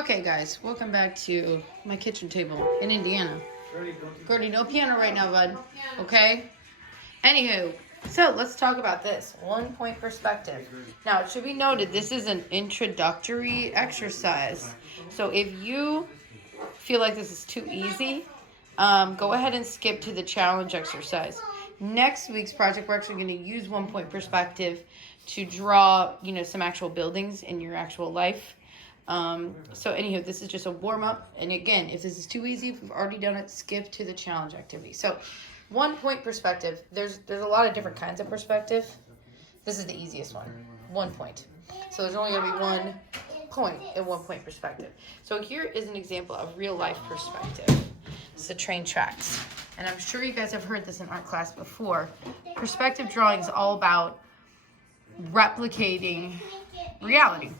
Okay, guys, welcome back to my kitchen table in Indiana. Gordy, no piano right now, bud. Okay? Anywho, so let's talk about this. 1 point perspective. Now, it should be noted, this is an introductory exercise. So if you feel like this is too easy, go ahead and skip to the challenge exercise. Next week's project, we're actually going to use 1 point perspective to draw, some actual buildings in your actual life. So anywho, this is just a warm up. And again, if this is too easy, if we've already done it, skip to the challenge activity. So 1 point perspective, there's a lot of different kinds of perspective. This is the easiest one, 1 point. So there's only gonna be 1 point in 1 point perspective. So here is an example of real life perspective. It's the train tracks. And I'm sure you guys have heard this in art class before. Perspective drawing is all about replicating reality.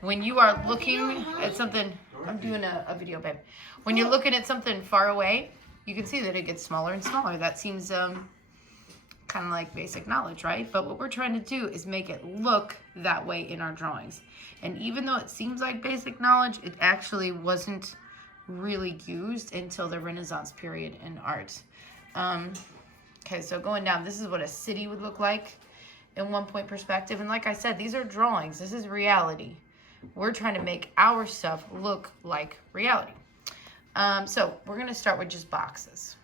When you are looking at something, I'm doing a video, babe. When you're looking at something far away, you can see that it gets smaller and smaller. That seems kind of like basic knowledge, right? But what we're trying to do is make it look that way in our drawings. And even though it seems like basic knowledge, it actually wasn't really used until the Renaissance period in art. Okay, so going down, this is what a city would look like in 1 point perspective. And like I said, these are drawings. This is reality. We're trying to make our stuff look like reality. So we're going to start with just boxes.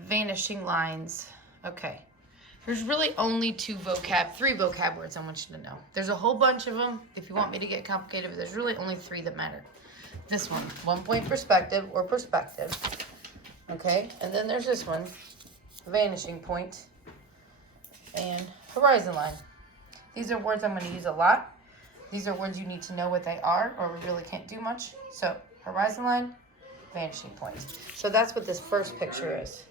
Vanishing lines. Okay. There's really only three vocab words I want you to know. There's a whole bunch of them if you want me to get complicated, but there's really only 3 that matter. This one, 1 point perspective or perspective. Okay. And then there's this one, vanishing point and horizon line. These are words I'm going to use a lot. These are words you need to know what they are, or we really can't do much. So, horizon line, vanishing point. So that's what this first picture is.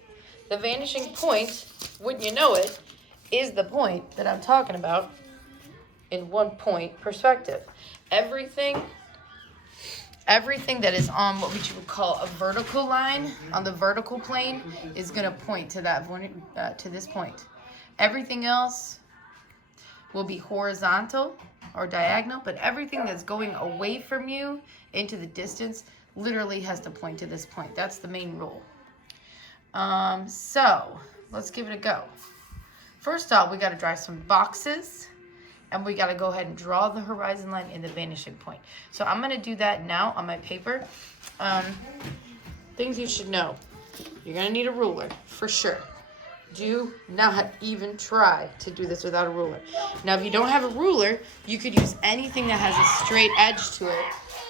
The vanishing point, wouldn't you know it, is the point that I'm talking about in 1 point perspective. Everything that is on what we would call a vertical line, on the vertical plane, is going to point to that to this point. Everything else will be horizontal or diagonal, but everything that's going away from you into the distance literally has to point to this point. That's the main rule. So let's give it a go. First off, we got to draw some boxes, and we got to go ahead and draw the horizon line and the vanishing point. So I'm going to do that now on my paper. Things you should know. You're going to need a ruler for sure. Do not even try to do this without a ruler. Now, if you don't have a ruler, you could use anything that has a straight edge to it.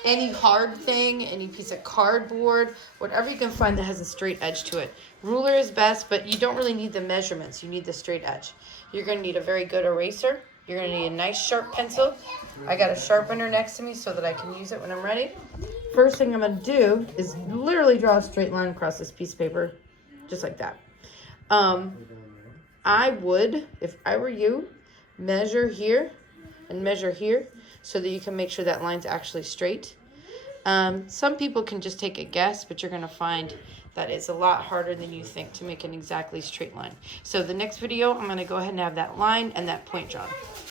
Any hard thing, any piece of cardboard, whatever you can find that has a straight edge to it. Ruler is best, but you don't really need the measurements. You need the straight edge. You're going to need a very good eraser. You're going to need a nice sharp pencil. I got a sharpener next to me so that I can use it when I'm ready. First thing I'm going to do is literally draw a straight line across this piece of paper, just like that. I would, if I were you, measure here and measure here so that you can make sure that line's actually straight. Some people can just take a guess, but you're going to find that it's a lot harder than you think to make an exactly straight line. So the next video, I'm going to go ahead and have that line and that point drawn.